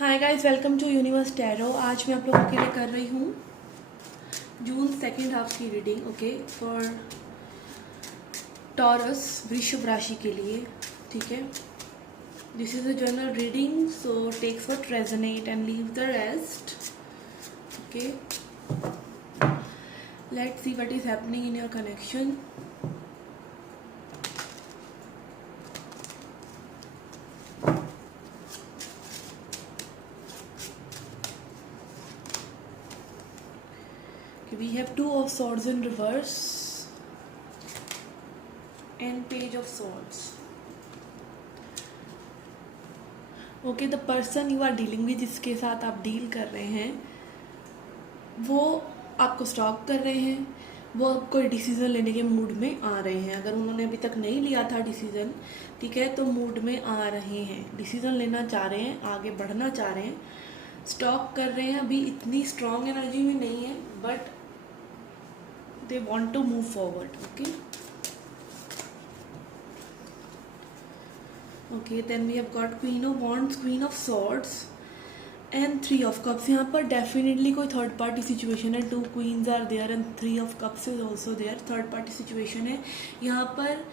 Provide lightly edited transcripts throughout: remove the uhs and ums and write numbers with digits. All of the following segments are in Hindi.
Hi guys, welcome to Universe Tarot. आज मैं आप लोगों के लिए कर रही हूँ जून सेकेंड हाफ की रीडिंग। ओके, फॉर टॉरस, वृषभ राशि के लिए। ठीक है, this is a general reading, so takes what resonate and leave the rest. Okay, let's see what is happening in your connection. We have two of swords in reverse and page of swords. Okay, the person you are dealing with, जिसके साथ आप डील कर रहे हैं, वो आपको स्टॉप कर रहे हैं। वो अब कोई डिसीज़न लेने के मूड में आ रहे हैं। अगर उन्होंने अभी तक नहीं लिया था डिसीज़न, ठीक है, तो मूड में आ रहे हैं, डिसीज़न लेना चाह रहे हैं, आगे बढ़ना चाह रहे हैं। स्टॉप कर रहे हैं, अभी इतनी स्ट्रॉन्ग एनर्जी में नहीं है, but they want to move forward. Okay, then we have got Queen of Wands, Queen of Swords and Three of Cups. यहाँ पर डेफिनेटली कोई थर्ड पार्टी सिचुएशन है। Two queens are there and three of cups is also there. Third party situation है यहाँ पर।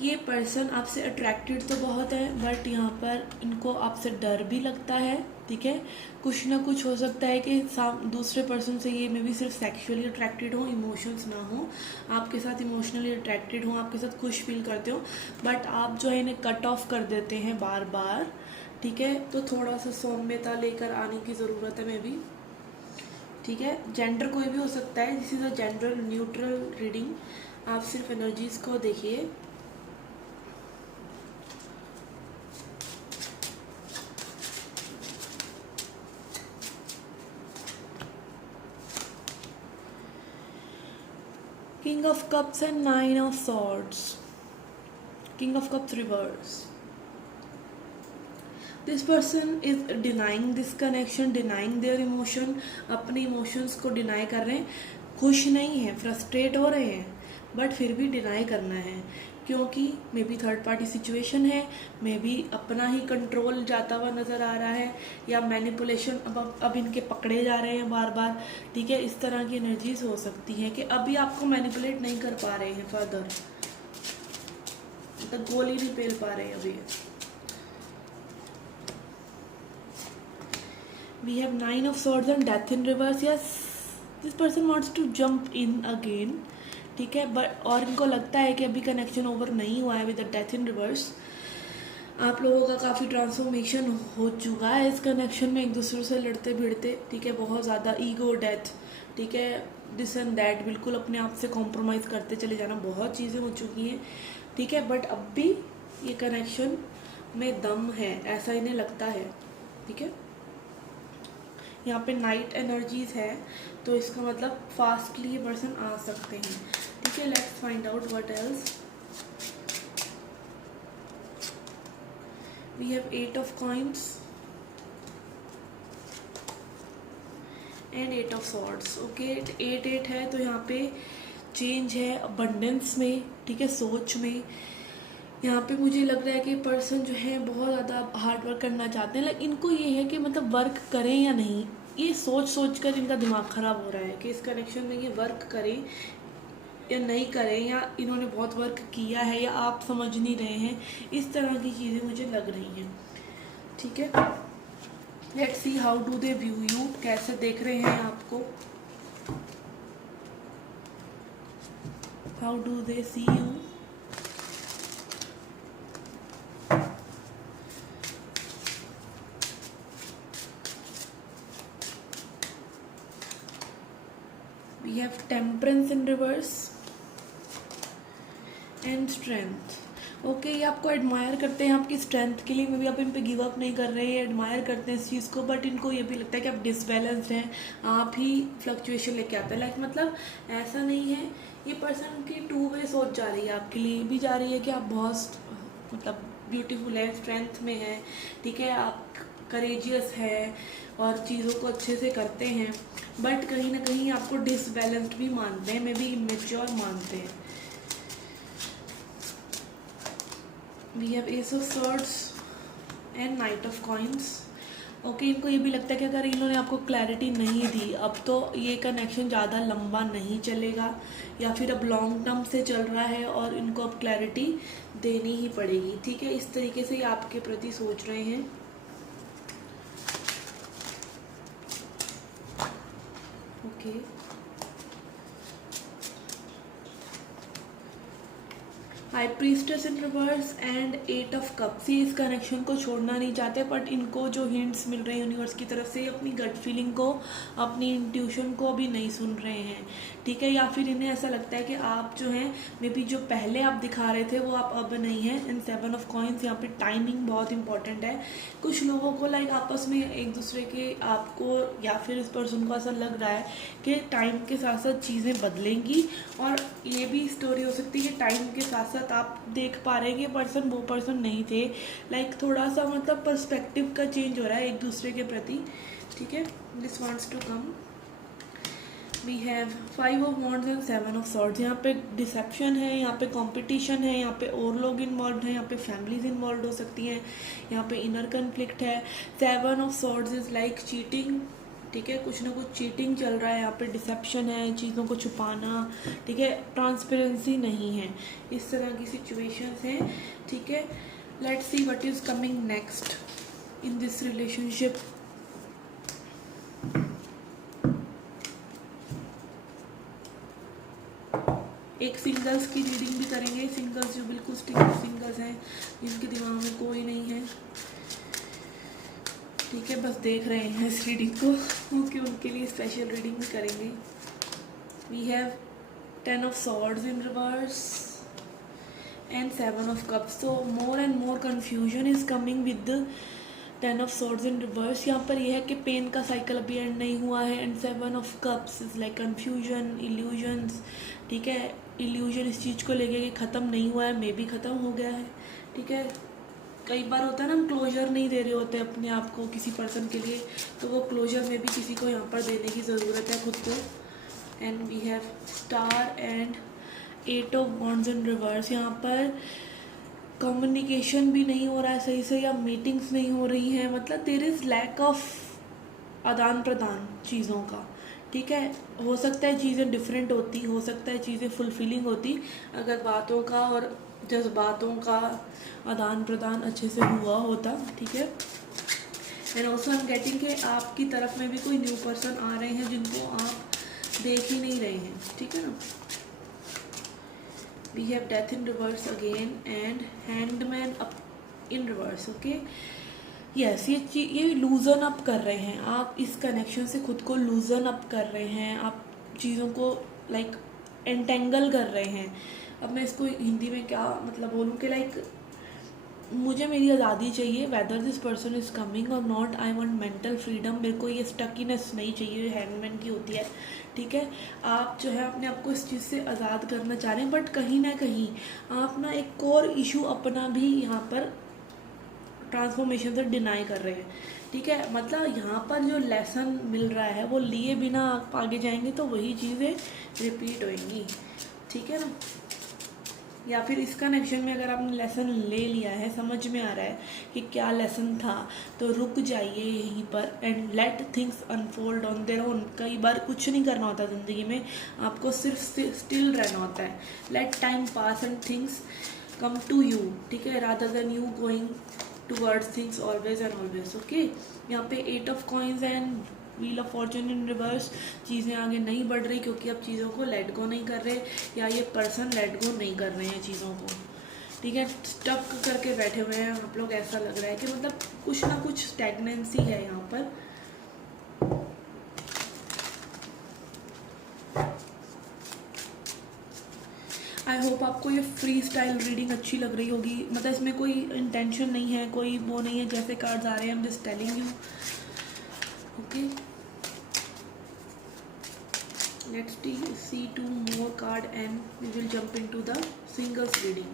ये पर्सन आपसे अट्रैक्टेड तो बहुत है, बट यहाँ पर इनको आपसे डर भी लगता है। ठीक है, कुछ ना कुछ हो सकता है कि दूसरे पर्सन से ये मे बी सिर्फ सेक्सुअली अट्रैक्टेड हो, इमोशंस ना हो, आपके साथ इमोशनली अट्रैक्टेड हो, आपके साथ खुश फील करते हो, बट आप जो है इन्हें कट ऑफ कर देते हैं बार बार। ठीक है, तो थोड़ा सा सौम्यता लेकर आने की ज़रूरत है मे बी। ठीक है, जेंडर कोई भी हो सकता है। This is a general neutral reading. आप सिर्फ एनर्जीज को देखिए। King of Cups and Nine of Swords. King of Cups reverse. This person is denying this connection, denying their emotion. अपने emotions को deny कर रहे हैं। खुश नहीं है, फ्रस्ट्रेट हो रहे हैं, बट फिर भी डिनाई करना है, क्योंकि may be third party situation है, मे बी अपना ही कंट्रोल जाता हुआ नज़र आ रहा है, या मैनिपुलेशन अब इनके पकड़े जा रहे हैं बार बार। ठीक है, इस तरह की एनर्जीज हो सकती हैं कि अभी आपको मैनिपुलेट नहीं कर पा रहे हैं फर्दर, मतलब गोली नहीं पेल पा रहे हैं अभी। We have Nine of Swords and Death in reverse. Yes, this person wants to jump in again. ठीक है, बट और इनको लगता है कि अभी कनेक्शन ओवर नहीं हुआ है with the death in reverse. आप लोगों का काफ़ी ट्रांसफॉर्मेशन हो चुका है इस कनेक्शन में, एक दूसरे से लड़ते भिड़ते। ठीक है, बहुत ज़्यादा ईगो डेथ, ठीक है, दिस एंड दैट, बिल्कुल अपने आप से कॉम्प्रोमाइज़ करते चले जाना, बहुत चीज़ें हो चुकी हैं। ठीक है, बट अब भी ये कनेक्शन में दम है, ऐसा इन्हें लगता है। ठीक है, यहाँ पे नाइट एनर्जीज है, तो इसका मतलब फास्टली ये पर्सन आ सकते हैं। ठीक है, let's find out what else. We have 8 of coins and 8 of swords. Okay, 8 है, तो यहाँ पे चेंज है अबंडेंस में। ठीक है, सोच में यहाँ पे मुझे लग रहा है कि पर्सन जो है बहुत ज़्यादा हार्ड वर्क करना चाहते हैं, लेकिन इनको ये है कि मतलब वर्क करें या नहीं, ये सोच सोच कर इनका दिमाग ख़राब हो रहा है कि इस कनेक्शन में ये वर्क करें या नहीं करें, या इन्होंने बहुत वर्क किया है या आप समझ नहीं रहे हैं। इस तरह की चीज़ें मुझे लग रही हैं। ठीक है, let's see how do they view you, कैसे देख रहे हैं आपको, how do they see you. We have Temperance in reverse and Strength. Okay, ये आपको एडमायर करते हैं आपकी स्ट्रेंथ के लिए, मे बी आप इन पे गिव अप नहीं कर रहे हैं, एडमायर करते हैं इस चीज़ को, बट इनको ये भी लगता है कि आप डिसबैलेंस्ड हैं, आप ही फ्लक्चुएशन लेके आते हैं। लाइक मतलब ऐसा नहीं है, ये पर्सन की टू वे सोच जा रही है, आपके लिए भी जा रही है कि आप बहुत मतलब ब्यूटीफुल है, स्ट्रेंथ में है। ठीक है, आप करेजियस है और चीज़ों को अच्छे से करते हैं, बट कहीं ना कहीं आपको डिसबैलेंस्ड भी मानते हैं, मे बी इमेच्योर मानते हैं। We have ace of swords and knight of coins. Okay, इनको ये भी लगता है कि अगर इन्होंने आपको क्लैरिटी नहीं दी अब तो ये कनेक्शन ज़्यादा लंबा नहीं चलेगा, या फिर अब लॉन्ग टर्म से चल रहा है और इनको अब क्लैरिटी देनी ही पड़ेगी। ठीक है, इस तरीके से ये आपके प्रति सोच रहे हैं। Okay, high priestess in reverse and 8 of cups, ये इस कनेक्शन को छोड़ना नहीं चाहते, बट इनको जो हिंट्स मिल रहे हैं यूनिवर्स की तरफ से अपनी गट फीलिंग को, अपनी इंट्यूशन को अभी नहीं सुन रहे हैं। ठीक है, या फिर इन्हें ऐसा लगता है कि आप जो हैं मे बी जो पहले आप दिखा रहे थे वो आप अब नहीं हैं। एंड 7 ऑफ कॉइन्स, यहाँ पे टाइमिंग बहुत इंपॉर्टेंट है। कुछ लोगों को लाइक आपस में एक दूसरे के, आपको या फिर इस पर्सन को ऐसा लग रहा है कि टाइम के साथ साथ चीज़ें बदलेंगी, और ये भी स्टोरी हो सकती है कि टाइम के साथ साथ आप देख पा रहे हैं कि पर्सन वो पर्सन नहीं थे। लाइक थोड़ा सा मतलब पर्सपेक्टिव का चेंज हो रहा है एक दूसरे के प्रति। ठीक है, this wants to come. We have 5 of wands and 7 of swords. यहाँ पे डिसेप्शन है, यहाँ पे कंपटीशन है, यहाँ पे और लोग इन्वॉल्व हैं, यहाँ पे फैमिलीज इन्वॉल्व हो सकती हैं, यहाँ पे इनर कन्फ्लिक्ट है। 7 of swords is like cheating. ठीक है, कुछ ना कुछ चीटिंग चल रहा है, यहाँ पे डिसेप्शन है, चीज़ों को छुपाना। ठीक है, ट्रांसपेरेंसी नहीं है, इस तरह की सिचुएशंस हैं। ठीक है, let's see what is coming next in this relationship. एक सिंगल्स की रीडिंग भी करेंगे, सिंगल्स जो बिल्कुल सिंगल्स हैं, जिनके दिमाग में कोई नहीं है। ठीक है, बस देख रहे हैं इस रीडिंग को, क्योंकि उनके लिए स्पेशल रीडिंग भी करेंगे। We have 10 of swords in reverse and 7 of cups. तो more and more confusion is coming with the 10 of swords in reverse. यहाँ पर यह है कि पेन का साइकिल अभी एंड नहीं हुआ है। And 7 of cups is like confusion, illusions. ठीक है, इल्यूजन इस चीज़ को लेके कि ख़त्म नहीं हुआ है, मे बी ख़त्म हो गया है। ठीक है, कई बार होता है ना, हम क्लोजर नहीं दे रहे होते अपने आप को किसी पर्सन के लिए, तो वो क्लोजर में भी किसी को यहाँ पर देने की ज़रूरत है खुद को। And we have star and 8 of wands in reverse. यहाँ पर कम्युनिकेशन भी नहीं हो रहा है सही से, या मीटिंग्स नहीं हो रही हैं, मतलब देयर इज़ लैक ऑफ आदान प्रदान चीज़ों का। ठीक है, हो सकता है चीज़ें डिफरेंट होती, हो सकता है चीज़ें फुलफिलिंग होती अगर बातों का और जज्बातों का आदान प्रदान अच्छे से हुआ होता। ठीक है, and also I am getting कि आपकी तरफ में भी कोई न्यू पर्सन आ रहे हैं जिनको आप देख ही नहीं रहे हैं। ठीक है ना, we have death in reverse again and hanged man up in reverse. Okay, yes, ये लूजन अप कर रहे हैं आप, इस कनेक्शन से खुद को लूजन अप कर रहे हैं आप, चीज़ों को लाइक एंटेंगल कर रहे हैं। अब मैं इसको हिंदी में क्या मतलब बोलूँ कि लाइक मुझे मेरी आज़ादी चाहिए, whether this person is coming और not, I want mental freedom. मेरे को ये स्टकीनेस नहीं चाहिए जो हैंगमैन की होती है। ठीक है, आप जो है अपने आप को इस चीज़ से आज़ाद करना चाह रहे हैं, बट कहीं ना कहीं आप ना एक और इशू अपना भी यहाँ पर ट्रांसफॉर्मेशन से डिनाई कर रहे हैं। ठीक है, मतलब यहाँ पर जो लेसन मिल रहा है वो लिए बिना आप आगे जाएंगे तो वही चीज़ें रिपीट होएंगी। ठीक है ना, या फिर इस कनेक्शन में अगर आपने लेसन ले लिया है, समझ में आ रहा है कि क्या लेसन था, तो रुक जाइए यहीं पर and let things unfold on their own. कई बार कुछ नहीं करना होता ज़िंदगी में, आपको सिर्फ स्टिल रहना होता है। Let time pass and things come to you. ठीक है, rather than you going towards things always and always. Okay, यहाँ पे 8 of coins and wheel of fortune in reverse. चीज़ें आगे नहीं बढ़ रही क्योंकि अब चीज़ों को लेट गो नहीं कर रहे, या ये पर्सन लेट गो नहीं कर रहे हैं चीज़ों को। ठीक है, स्टक करके बैठे हुए हैं आप लोग, ऐसा लग रहा है कि मतलब कुछ ना कुछ स्टैग्नेंसी है यहाँ पर। आई होप आपको ये फ्री स्टाइल रीडिंग अच्छी लग रही होगी, मतलब इसमें कोई इंटेंशन नहीं है, कोई वो नहीं है जैसे कार्ड्स आ रहे हैं, I am just telling you. Okay, let's see 2 more card and we will jump into the singles reading.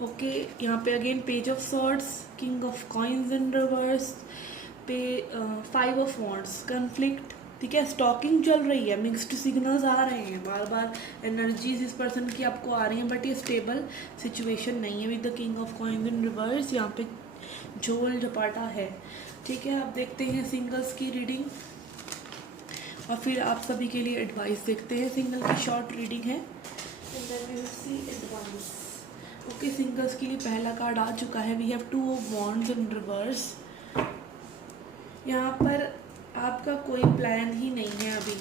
Okay, यहाँ पे again page of swords, king of coins in reverse, पे 5 ऑफ वॉन्ड्स, कन्फ्लिक्ट। ठीक है, स्टॉकिंग चल रही है, मिक्स्ड सिग्नल्स आ रहे हैं, बार बार एनर्जीज इस पर्सन की आपको आ रही हैं, बट ये स्टेबल सिचुएशन नहीं है with the king of coins in reverse. यहाँ पे झोल झपाटा है। ठीक है, अब देखते हैं सिंगल्स की रीडिंग और फिर आप सभी के लिए एडवाइस देखते हैं। सिंगल की शॉर्ट रीडिंग है and then we will see advice. Okay, singles के लिए पहला कार्ड आ चुका है, we have 2 of wands in reverse. यहाँ पर आपका कोई प्लान ही नहीं है अभी,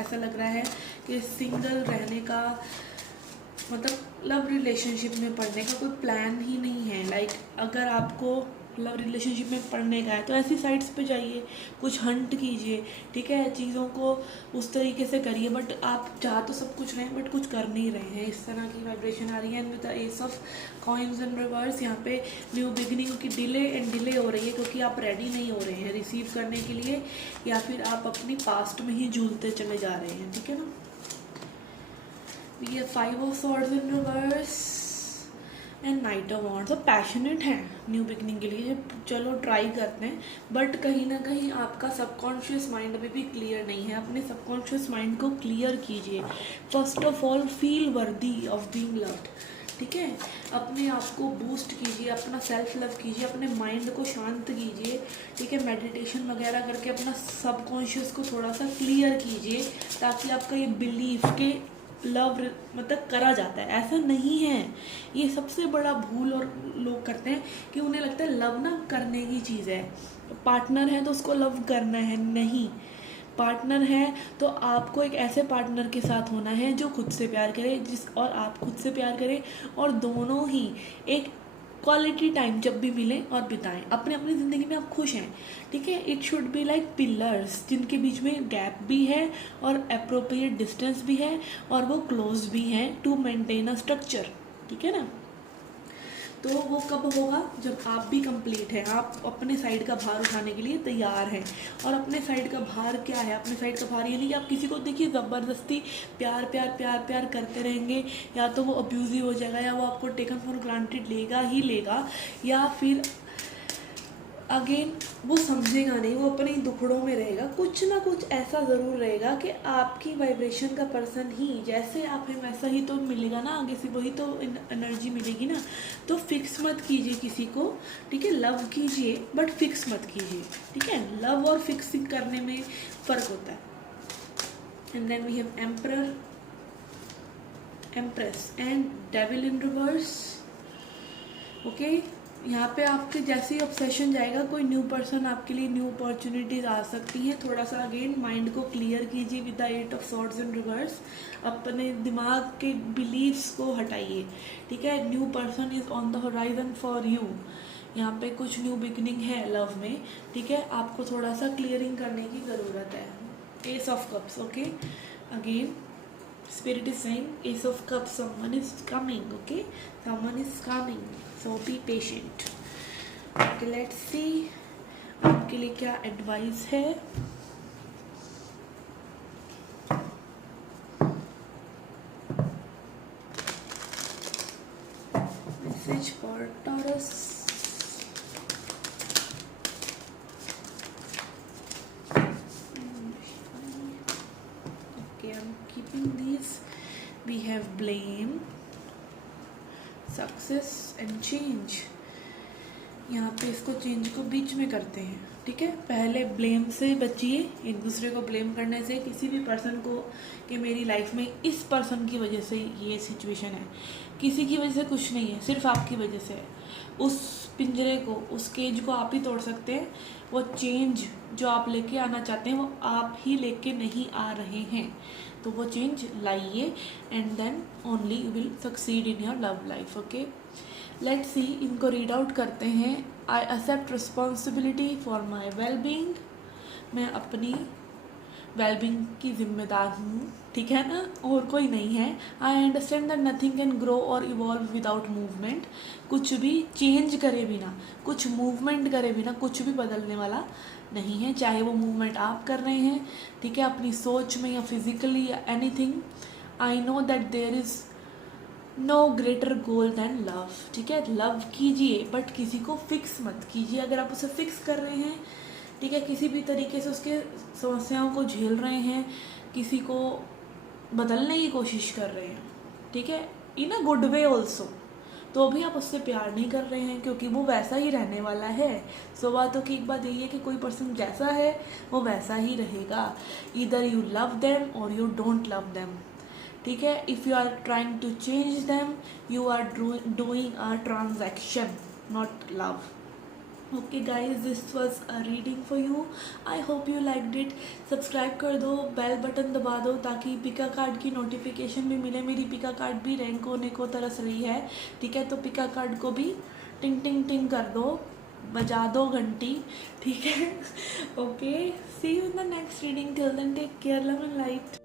ऐसा लग रहा है कि सिंगल रहने का मतलब लव रिलेशनशिप में पढ़ने का कोई प्लान ही नहीं है। लाइक अगर आपको लव रिलेशनशिप में पढ़ने का है तो ऐसी साइट्स पे जाइए, कुछ हंट कीजिए, ठीक है, चीज़ों को उस तरीके से करिए, बट आप चाह तो सब कुछ रहे हैं बट कुछ कर नहीं रहे हैं। इस तरह की वाइब्रेशन आ रही है। And with the S of coins in reverse, यहाँ पे न्यू बिगिनिंग की डिले हो रही है क्योंकि आप रेडी नहीं हो रहे हैं रिसीव करने के लिए, या फिर आप अपनी पास्ट में ही झूलते चले जा रहे हैं, ठीक है ना। ये 5 of swords in reverse and knight of wands. सब पैशनेट हैं न्यू बिगनिंग के लिए, चलो ट्राई करते हैं, बट कहीं ना कहीं आपका सबकॉन्शियस माइंड अभी भी क्लियर नहीं है। अपने सबकॉन्शियस माइंड को क्लियर कीजिए। First of all feel worthy of being loved, ठीक है। अपने आप को बूस्ट कीजिए, अपना सेल्फ लव कीजिए, अपने माइंड को शांत कीजिए, ठीक है। मेडिटेशन वगैरह करके अपना सबकॉन्शियस को थोड़ा सा क्लियर कीजिए ताकि आपका ये बिलीफ के लव मतलब करा जाता है, ऐसा नहीं है। ये सबसे बड़ा भूल और लोग करते हैं कि उन्हें लगता है लव ना करने की चीज़ है। पार्टनर है तो उसको लव करना है, नहीं। पार्टनर है तो आपको एक ऐसे पार्टनर के साथ होना है जो खुद से प्यार करे, और आप खुद से प्यार करें, और दोनों ही एक क्वालिटी टाइम जब भी मिले और बिताएं। अपने अपनी ज़िंदगी में आप खुश हैं, ठीक है। It should be like pillars जिनके बीच में गैप भी है और अप्रोप्रिएट डिस्टेंस भी है और वो क्लोज भी हैं टू मेंटेन अ स्ट्रक्चर, ठीक है ना। तो वो कब होगा, जब आप भी कंप्लीट हैं, आप अपने साइड का भार उठाने के लिए तैयार हैं। और अपने साइड का भार क्या है, अपने साइड का भार ये नहीं कि आप किसी को देखिए ज़बरदस्ती प्यार प्यार प्यार प्यार करते रहेंगे, या तो वो अब्यूजिव हो जाएगा, या वो आपको टेकन फॉर ग्रांटेड लेगा ही लेगा, या फिर अगेन वो समझेगा नहीं, वो अपने दुखड़ों में रहेगा। कुछ ना कुछ ऐसा ज़रूर रहेगा कि आपकी वाइब्रेशन का पर्सन ही, जैसे आप हैं वैसा ही तो मिलेगा ना आगे से, वही तो एनर्जी मिलेगी ना। तो फिक्स मत कीजिए किसी को, ठीक है। लव कीजिए बट फिक्स मत कीजिए, ठीक है। लव और फिक्सिंग करने में फ़र्क होता है। And then we have emperor, empress and devil in reverse. Okay, यहाँ पे आपके जैसे ही ऑब्सेशन जाएगा, कोई न्यू पर्सन आपके लिए, न्यू अपॉर्चुनिटीज आ सकती हैं। थोड़ा सा अगेन माइंड को क्लियर कीजिए with the 8 of swords in reverse. अपने दिमाग के बिलीव्स को हटाइए, ठीक है। New person is on the horizon for you. यहाँ पे कुछ न्यू बिगनिंग है लव में, ठीक है। आपको थोड़ा सा क्लियरिंग करने की ज़रूरत है। S of cups, okay. Again Spirit is saying Ace of Cups, someone is coming, okay, someone is coming, so be patient. Okay, let's see आपके लिए क्या एडवाइस है। Message for taurus. We have blame, success and change। यहाँ पे इसको चेंज को बीच में करते हैं, ठीक है। पहले ब्लेम से बचिए, एक दूसरे को ब्लेम करने से, किसी भी पर्सन को कि मेरी लाइफ में इस पर्सन की वजह से ये सिचुएशन है। किसी की वजह से कुछ नहीं है, सिर्फ आपकी वजह से है। उस पिंजरे को, उस केज को आप ही तोड़ सकते हैं। वो चेंज जो आप लेके आना चाहते हैं वो आप ही लेके नहीं आ रहे हैं, तो वो चेंज लाइए and then only you will succeed in your love life. Okay, let's see, इनको रीड आउट करते हैं। I accept responsibility for my wellbeing. मैं अपनी वेलबींग की जिम्मेदार हूँ, ठीक है ना, और कोई नहीं है। I understand that nothing can grow और इवॉल्व विदाउट मूवमेंट। कुछ भी चेंज करे बिना, कुछ मूवमेंट करे बिना कुछ भी बदलने वाला नहीं है, चाहे वो मूवमेंट आप कर रहे हैं, ठीक है, अपनी सोच में या फिजिकली या anything. I know that there is no greater goal than love, ठीक है। लव कीजिए बट किसी को फिक्स मत कीजिए। अगर आप उसे फिक्स कर रहे हैं, ठीक है, किसी भी तरीके से उसके समस्याओं को झेल रहे हैं, किसी को बदलने की कोशिश कर रहे हैं, ठीक है, इन अ गुड वे ऑल्सो, तो भी आप उससे प्यार नहीं कर रहे हैं, क्योंकि वो वैसा ही रहने वाला है। सो बातों की एक बात यही है कि कोई पर्सन जैसा है वो वैसा ही रहेगा। ईदर यू लव देम और यू डोंट लव देम, ठीक है। If you are trying to change them, you are doing a transaction, not love. Okay guys, this was a reading for you. I hope you liked it. Subscribe कर दो, बेल बटन दबा दो, ताकि पिका कार्ड की नोटिफिकेशन भी मिले। मेरी पिका कार्ड भी रैंक होने को तरस रही है, ठीक है। तो पिका कार्ड को भी टिंग टिंग टिंग कर दो, बजा दो घंटी, ठीक है। Okay, see you in the next reading. Till then take care, love and light.